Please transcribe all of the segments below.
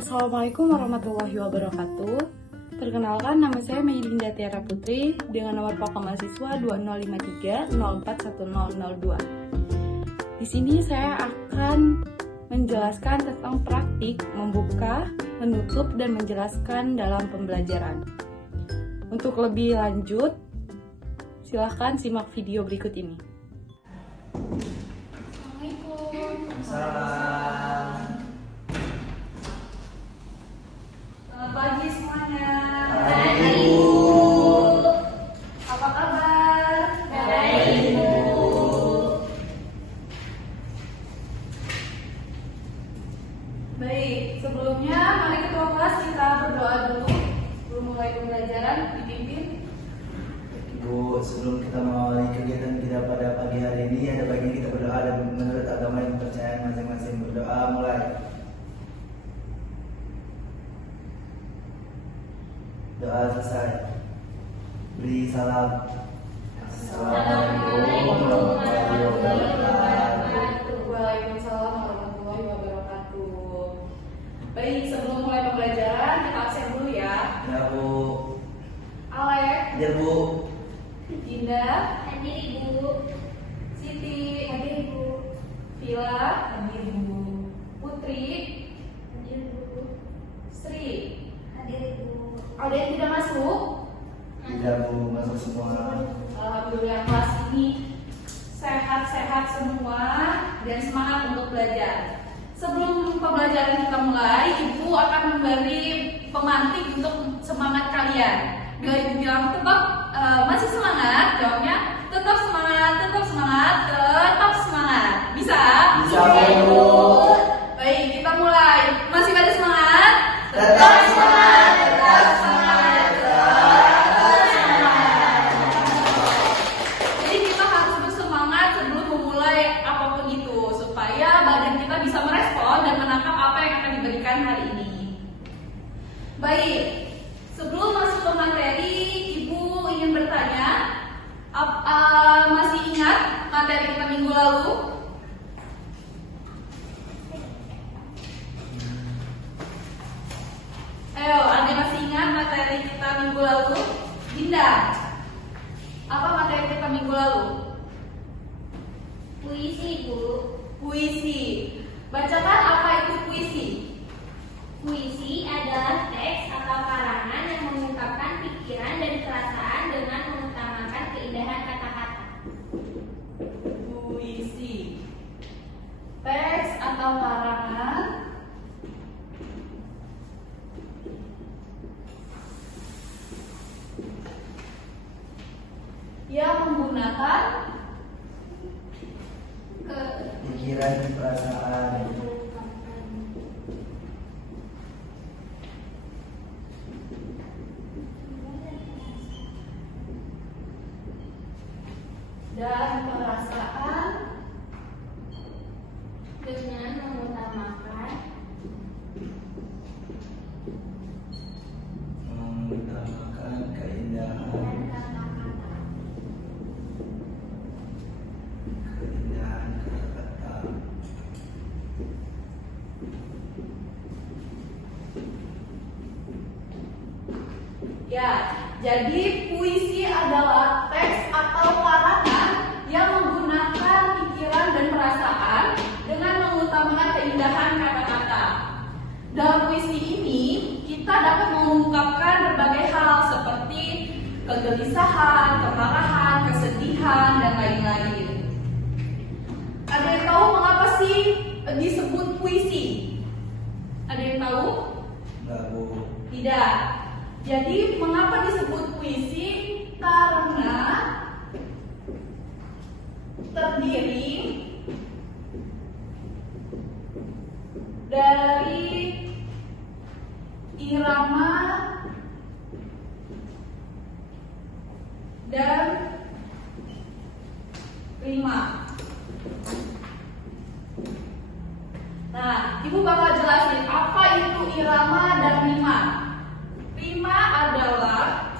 Assalamualaikum warahmatullahi wabarakatuh. Perkenalkan, nama saya Maylinda Tiara Putri dengan nomor pokok mahasiswa 2053041002. Di sini saya akan menjelaskan tentang praktik membuka, menutup, dan menjelaskan dalam pembelajaran. Untuk lebih lanjut, silahkan simak video berikut ini. Selamat pagi semuanya. Pagi, Bu. Apa kabar? Baik, Bu. Baik, sebelumnya mari ketua kelas kita berdoa dulu sebelum mulai pembelajaran dipimpin. Bu, sebelum kita mengawali kegiatan kita pada pagi hari ini, ada baiknya kita berdoa dan menurut agama yang percaya masing-masing. Berdoa mulai. Doa selesai. Beri salam. Assalamualaikum warahmatullahi wabarakatuh. Waalaikumsalam warahmatullahi wabarakatuh. Baik, sebelum mulai pembelajaran kita absen dulu ya. Ya, Bu. Alek, Ya, Bu. Dinda, Hadir Ibu. Siti, Hadir Ibu. Vila, hadir Bu. Putri, Hadir Ibu. Sri. Hadir Ibu. Ada yang tidak masuk? Tidak, Bu. Masuk semua. Alhamdulillah, kelas ini sehat-sehat semua dan semangat untuk belajar. Sebelum pembelajaran kita mulai, Ibu akan memberi pemantik untuk semangat kalian. Bila Ibu bilang tetap masih semangat, jawabnya tetap semangat, tetap semangat, tetap semangat. Bisa? Bisa, Bu. Baik, kita mulai. Masih pada semangat? Tetap semangat, tetap semangat, tetap semangat. Jadi kita harus bersemangat sebelum memulai apapun itu, supaya badan kita bisa merespon dan menangkap apa yang akan diberikan hari ini. Baik, sebelum masuk ke materi, Ibu ingin bertanya, masih ingat materi kita minggu lalu? Ayo, ada yang masih ingat materi kita minggu lalu? Dinda, apa materi kita minggu lalu? Puisi Bu. Puisi. Bacakan apa itu puisi? Puisi adalah teks atau karangan yang mengungkapkan pikiran dan perasaan dengan mengutamakan keindahan kata-kata. Puisi. Teks atau karangan yang menggunakan Pikiran dan perasaan. dan perasaan dengan mengutamakan Mengutamakan keindahan. kata-kata. Keindahan kata-kata. Ya, jadi puisi adalah teks atau karangan yang menggunakan pikiran dan perasaan dengan mengutamakan keindahan kata-kata. Dalam puisi ini, kita dapat mengungkapkan berbagai hal seperti kegelisahan, kemarahan, kesedihan, dan lain-lain. Ada yang tahu mengapa sih disebut puisi? Ada yang tahu? Enggak, Bu. Tidak. Jadi mengapa disebut puisi? Karena terdiri dari irama dan rima. Nah, Ibu bakal jelasin apa itu irama dan rima. Rima adalah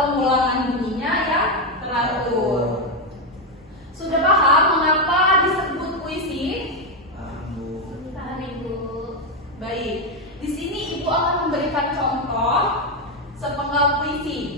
pengulangan bunyinya yang teratur. Sudah paham mengapa disebut puisi? Paham Ibu. Baik, di sini Ibu akan memberikan contoh sepenggal puisi.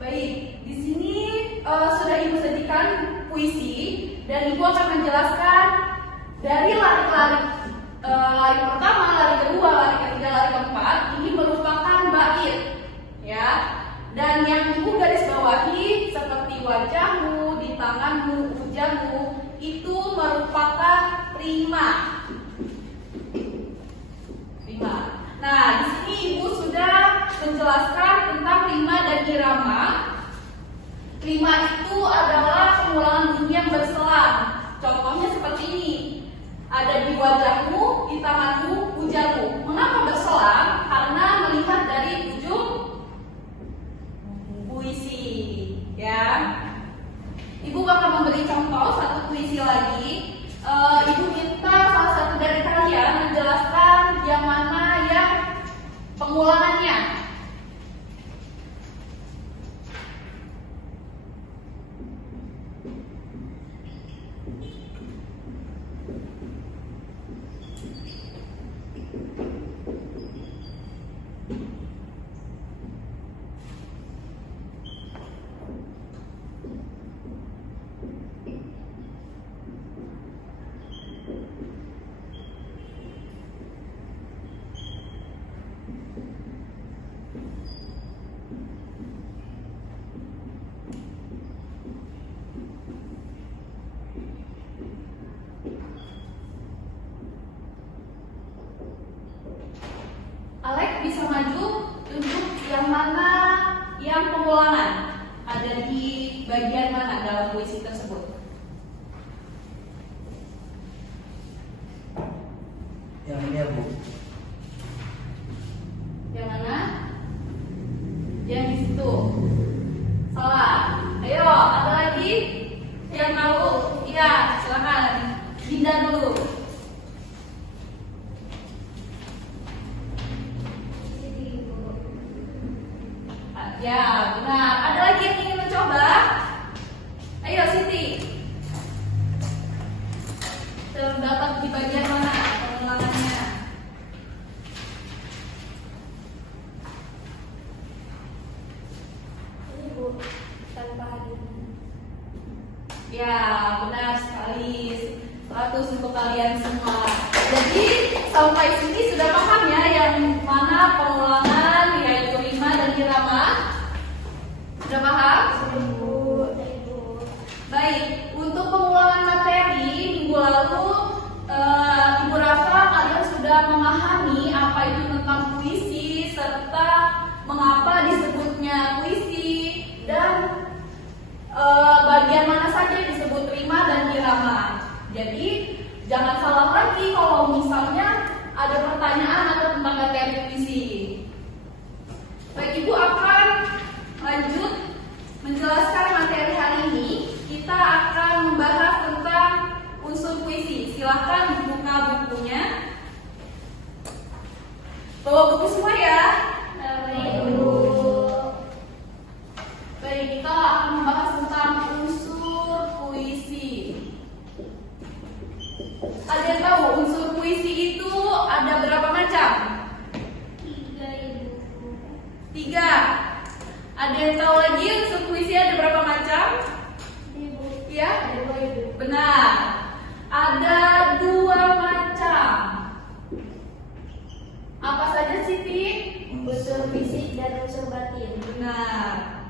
Baik, di sini sudah Ibu sajikan puisi dan Ibu akan menjelaskan dari lari pertama, lari kedua, lari ketiga, lari keempat ini merupakan bait, ya. Dan yang Ibu garis bawahi seperti wajahmu, di tanganmu, hujanmu itu merupakan rima. Nah, di sini Ibu sudah menjelaskan tentang rima dan irama. Rima itu adalah pengulangan bunyi yang berselang. Contohnya seperti ini. Ada di wajahmu, di tanganmu, hujanmu. Mengapa berselang? Karena melihat dari ujung puisi, ya. Ibu akan memberi contoh satu puisi lagi. Ibu minta salah satu dari kalian menjelaskan yang mana yang pengulangannya. Alex bisa maju tunjuk yang mana yang pengulangan ada di bagian mana dalam puisi tersebut. Yang ini ya Bu. Yang mana? Yang di situ. Salah. Ayo, ada lagi yang tahu? Iya, silakan. Dinda dulu. Ya, benar. Ada lagi yang ingin mencoba? Ayo, Siti. Terdapat di bagian mana pengulangannya? Ini Bu, tanpa hadir. Ya, benar sekali. 100 untuk kalian semua. Jadi, sampai sini sudah paham ya yang mana pengulangan yaitu rima dan irama? Sudah paham? Baik, untuk pengulangan materi minggu lalu Ibu rasa kalian sudah memahami apa itu tentang puisi serta mengapa disebutnya puisi dan bagian mana saja yang disebut rima dan irama. Jadi jangan salah lagi kalau misalnya ada pertanyaan atau tentang materi puisi. Baik, Ibu akan lanjut menjelaskan materi hari ini. Kita akan membahas tentang unsur puisi. Silahkan buka bukunya. Bawa buku semua ya. Baik, Bu. Ada yang tahu unsur puisi itu ada berapa macam? 3 Ibu. 3. Ada yang tahu lagi unsur puisi ada berapa macam? Ibu. Ya? Ada 2 Ibu. Benar. Ada 2 macam. Apa saja Siti? Unsur fisik dan unsur batin. Benar.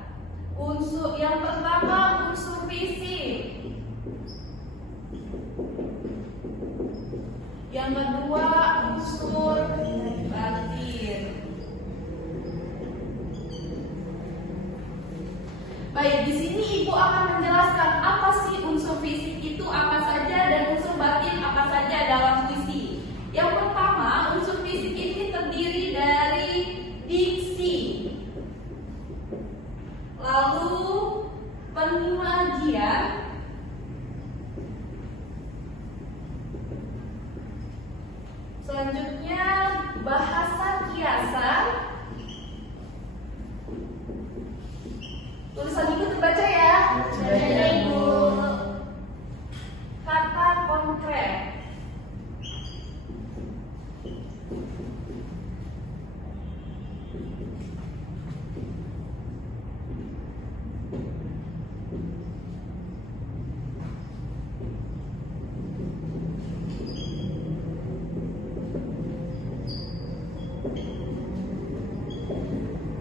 Unsur yang pertama unsur fisik. Yang kedua unsur batin. Baik, di sini Ibu akan menjelaskan apa sih unsur fisik itu apa saja dan unsur batin apa saja dalam puisi. Yang pertama, unsur fisik ini terdiri dari diksi, lalu penyajian, selanjutnya bahasa kiasan. Tulisan Ibu terbaca ya. Baca, Ibu. Kata konkret.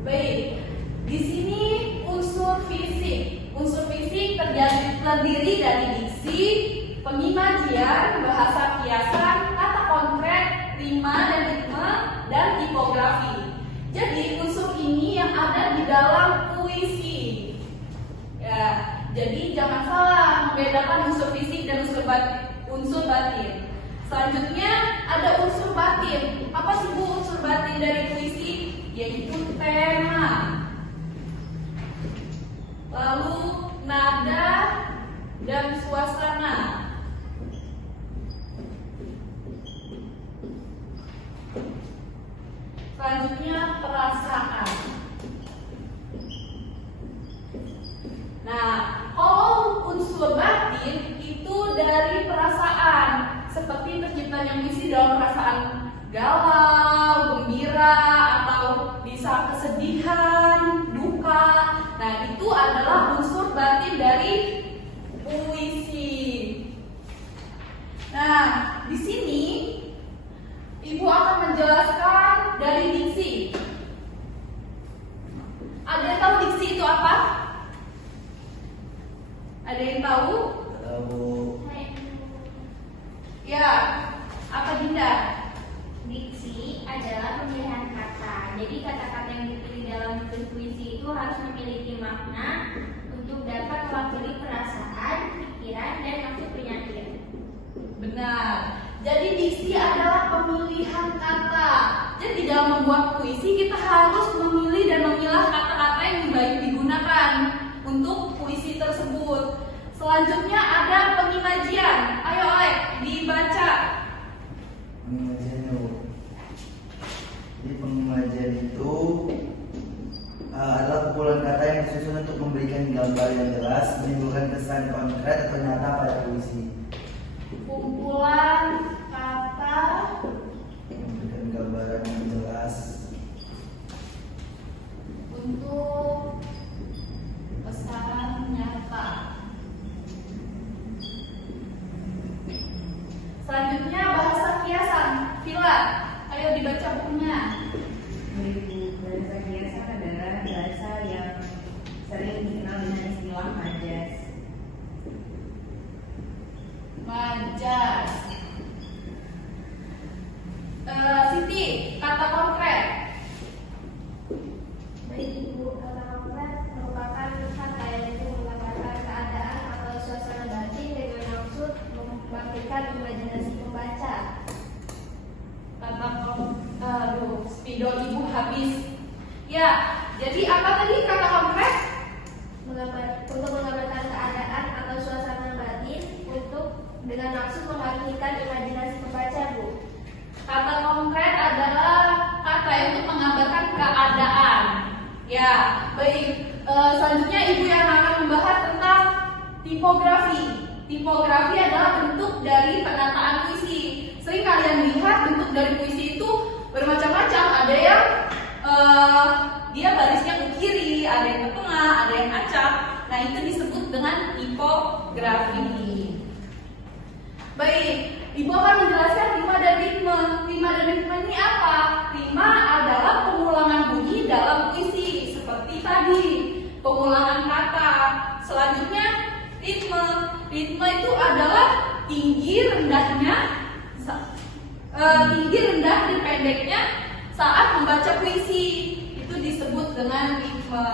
Baik, di sini unsur fisik. Unsur fisik terdiri dari diksi, pengimajian, bahasa kiasan, kata konkret, rima dan ritme, dan tipografi. Jadi unsur ini yang ada di dalam puisi. Ya, jadi jangan salah membedakan unsur fisik dan unsur batin. Selanjutnya ada unsur batin. Apa sih Bu unsur batin dari puisi? Yaitu tema, lalu nada dan suasana. Selanjutnya perasaan. Nah, kalau unsur batin itu dari perasaan, seperti terciptanya puisi dalam perasaan galau, gembira, atau bisa kesedihan, duka. Nah, itu adalah unsur batin dari puisi. Nah, di sini Ibu akan menjelaskan dari diksi. Ada yang tahu diksi itu apa? Ada yang tahu? Tahu. Ya, apa Dinda? Diksi adalah pemilihan kata. Jadi kata-kata yang dipilih dalam puisi itu harus memiliki makna untuk dapat mewakili perasaan, pikiran, dan maksud penyair. Benar. Jadi diksi adalah pemilihan kata. Jadi dalam membuat puisi kita harus memilih dan memilah kata-kata yang baik digunakan untuk puisi tersebut. Selanjutnya ada pengimajian. Ayo Alek, dibaca. Pengimajian itu. Jadi pengimajian itu adalah kumpulan kata yang disusun untuk memberikan gambar yang jelas, menimbulkan kesan konkret atau nyata pada puisi. Kumpulan kata Memberikan gambaran yang jelas. untuk pesan nyata. Selanjutnya bahasa kiasan. Vila, ayo dibaca bukunya. Bahasa kiasan adalah bahasa yang sering dikenal dengan istilah majas. Majas. Siti, kata konkret. Baik Ibu, kata konkret merupakan kata yang menggambarkan keadaan atau suasana batin dengan maksud membangkitkan imajinasi pembaca. Kata aduh, spido Ibu habis. Ya, jadi apa tadi kata konkret? Untuk menggambarkan keadaan atau suasana batin dengan maksud membangkitkan imajinasi pembaca, Bu. Kata konkret adalah kata yang untuk menggambarkan keadaan. Ya, baik. Selanjutnya Ibu yang akan membahas tentang tipografi. Tipografi adalah bentuk dari penataan puisi. membaris puisi itu bermacam-macam. Ada yang dia barisnya ke kiri, ada yang ke tengah, ada yang acak. Nah, itu disebut dengan tipografi. Baik, Ibu akan menjelaskan rima dan ritme. Rima dan ritme ini apa? Rima adalah pengulangan bunyi dalam puisi, seperti tadi, pengulangan kata. Selanjutnya, ritme. Ritme itu adalah tinggi rendahnya, tinggi rendah dan pendeknya saat membaca puisi. Itu disebut dengan ritme.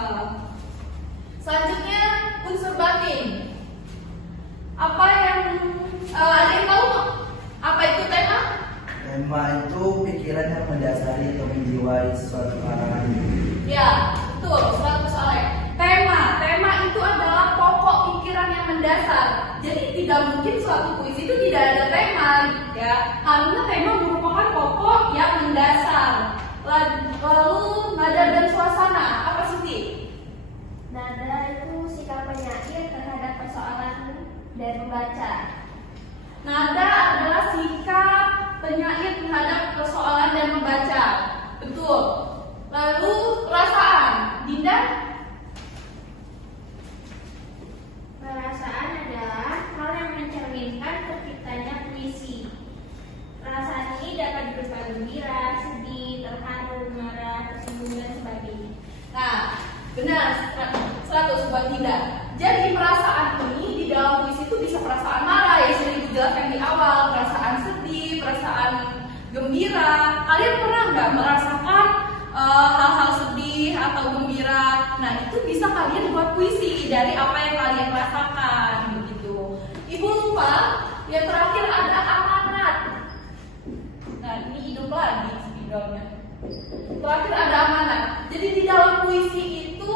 Selanjutnya, unsur batin. Apa yang ada yang tahu? Apa itu tema? Tema itu pikiran yang mendasari atau menjiwai sesuatu karangan. Ya, betul, 100 Alek. Tema itu adalah pokok pikiran yang mendasar. Jadi tidak mungkin suatu puisi itu tidak ada tema, ya. Karena tema merupakan pokok yang mendasar. Lalu nada dan suasana, apa sih? Nada itu sikap penyair terhadap persoalan dan membaca. Nada adalah sikap penyair terhadap persoalan dan membaca. Betul. Lalu perasaan, Dinda? Perasaan adalah hal yang mencerminkan terciptanya puisi. Perasaan ini dapat berupa gembira, sedih, terharu, marah, tersinggung, dan sebagainya. Nah, benar, 100 buat Dinda. Jadi perasaan ini di dalam puisi itu bisa perasaan marah, ya sudah dijelaskan di awal, perasaan sedih, perasaan gembira. Kalian pernah nggak merasakan hal-hal sedih atau gembira? Nah, itu bisa kalian buat puisi dari apa yang kalian rasakan, begitu. Ibu lupa, yang terakhir ada amanat. Nah, ini hidup lagi spidolnya. Terakhir ada amanat. Jadi di dalam puisi itu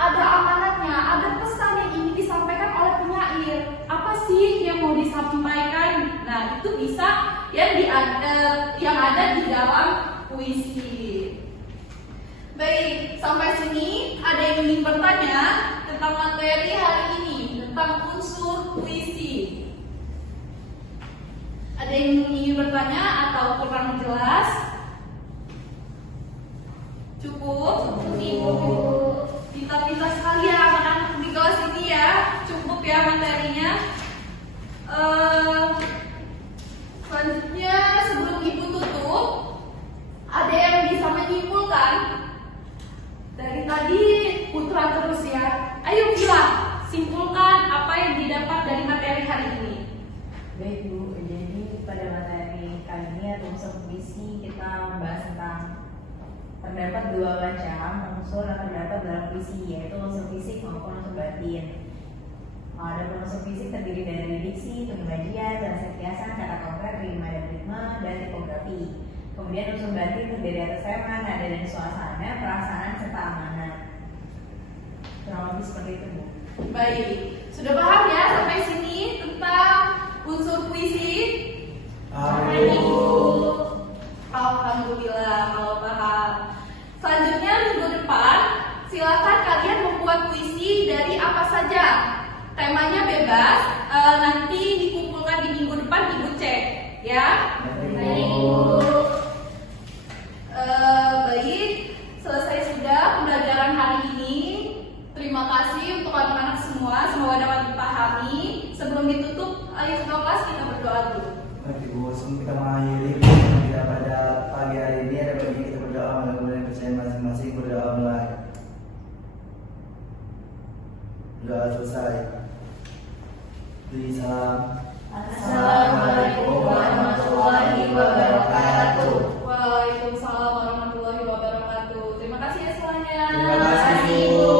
ada amanatnya, ada pesan yang ingin disampaikan oleh penyair. Apa sih yang mau disampaikan? Nah, itu bisa yang ada di dalam puisi. Baik, sampai sini ada yang ingin bertanya tentang materi hari ini, tentang unsur puisi. Ada yang ingin bertanya atau kurang jelas? Cukup? Ibu. Kita sekalian anak-anak di kelas ini ya, cukup ya materinya. Selanjutnya sebelum ibu tutup, ada yang bisa menyimpulkan dari tadi putra terus ya. Ayo bilang, simpulkan apa yang didapat dari materi hari ini. Baik Bu, jadi pada materi kali ini atau unsur puisi kita membahas tentang terdapat dua macam unsur yang terdapat dalam puisi, yaitu unsur fisik maupun unsur batin. Ada unsur fisik terdiri dari diksi, penyajian, bahasa kiasan, kata konkret, rima dan ritme, dan tipografi. Kemudian unsur batin terdiri atas tema, nada dan suasana, perasaan serta amanat. Kurang lebih seperti itu Bu. Baik, sudah paham ya sampai sini tentang unsur puisi? Alhamdulillah kalau paham. Selanjutnya minggu depan silakan kalian membuat puisi dari apa saja. Temanya bebas. Nanti dikumpulkan di minggu depan ibu cek, ya. Baik, selesai sudah pembelajaran hari ini. Terima kasih untuk anak-anak semua. Semoga dapat dipahami. Sebelum ditutup, ayo kelas kita berdoa dulu. Baik Ibu, sebelum kita mengakhiri kita pada pagi hari ini ada bagian kita berdoa, mudah-mudahan percaya masing-masing berdoa mulai. Doa selesai. Beri salam. Assalamualaikum warahmatullahi wabarakatuh. Waalaikumsalam warahmatullahi wabarakatuh. Terima kasih ya semuanya. Terima kasih Bu.